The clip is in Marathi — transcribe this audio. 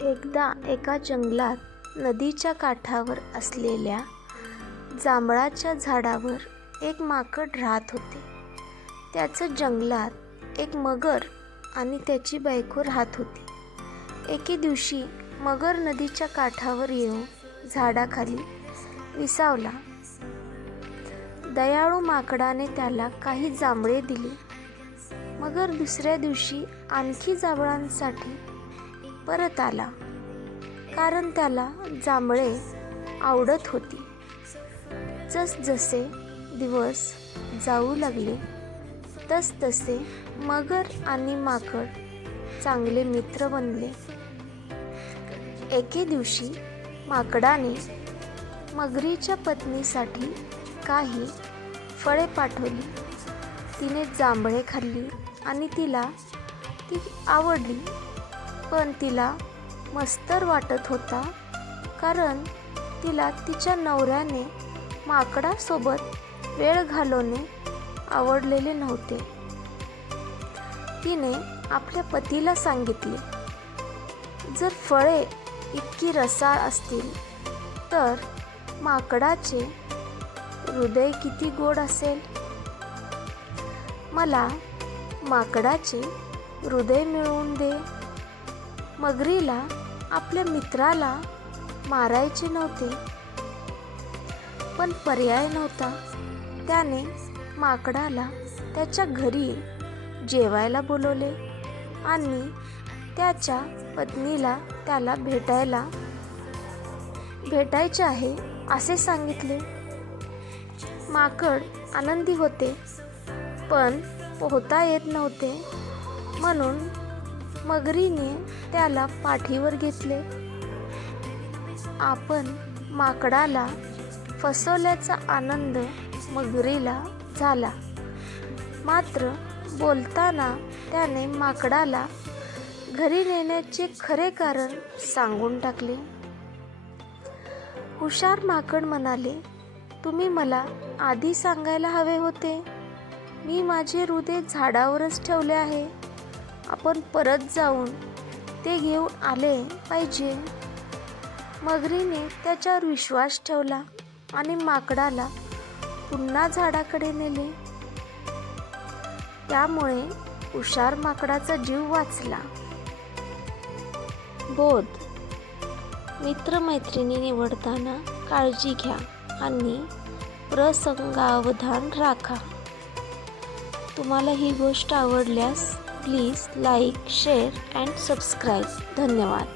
एकदा एका जंगलात नदीच्या काठावर असलेल्या जांभळाच्या झाडावर एक माकड राहत होते. त्याचं जंगलात एक मगर आणि त्याची बायको राहत होती. एके दिवशी मगर नदीच्या काठावर येऊन झाडाखाली विसावला. दयाळू माकडाने त्याला काही जांभळे दिली. मगर दुसऱ्या दिवशी आणखी जांभळांसाठी परत आला, कारण त्याला जांभळे आवडत होती. जसजसे दिवस जाऊ लागले तसतसे मगर आणि माकड चांगले मित्र बनले. एके दिवशी माकडाने मगरीच्या पत्नीसाठी काही फळे पाठवली. तिने जांभळे खाल्ली आणि तिला ती आवडली, पण तिला मस्तर वाटत होता, कारण तिला तिच्या नवऱ्याने माकडासोबत वेळ घालवणे आवडलेले नव्हते. तिने आपल्या पतीला सांगितले, जर फळे इतकी रसाळ असतील तर माकडाचे हृदय किती गोड असेल. मला माकडाचे हृदय मिळवून दे. मगरीला आपल्या मित्राला मारायचे नव्हते, पण पर्याय नव्हता. त्याने माकडाला त्याच्या घरी जेवायला बोलवले आणि त्याच्या पत्नीला त्याला भेटायचे आहे असे सांगितले. माकड आनंदी होते, पण पोहता येत नव्हते, म्हणून मगरीने त्याला पाठीवर घेतले. आपण माकडाला फसवल्याचा आनंद मगरीला झाला, मात्र बोलताना त्याने माकडाला घरी नेण्याचे खरे कारण सांगून टाकले. हुशार माकड म्हणाले, तुम्ही मला आधी सांगायला हवे होते. मी माझे हृदय झाडावरच ठेवले आहे. आपण परत जाऊन ते घेऊन आले पाहिजे. मगरीने त्याच्यावर विश्वास ठेवला आणि माकडाला पुन्हा झाडाकडे नेले. त्यामुळे हुशार माकडाचा जीव वाचला. बोध: मित्रमैत्रिणी निवडताना काळजी घ्या आणि प्रसंगावधान राखा. तुम्हाला ही गोष्ट आवडल्यास please like, share and subscribe. धन्यवाद.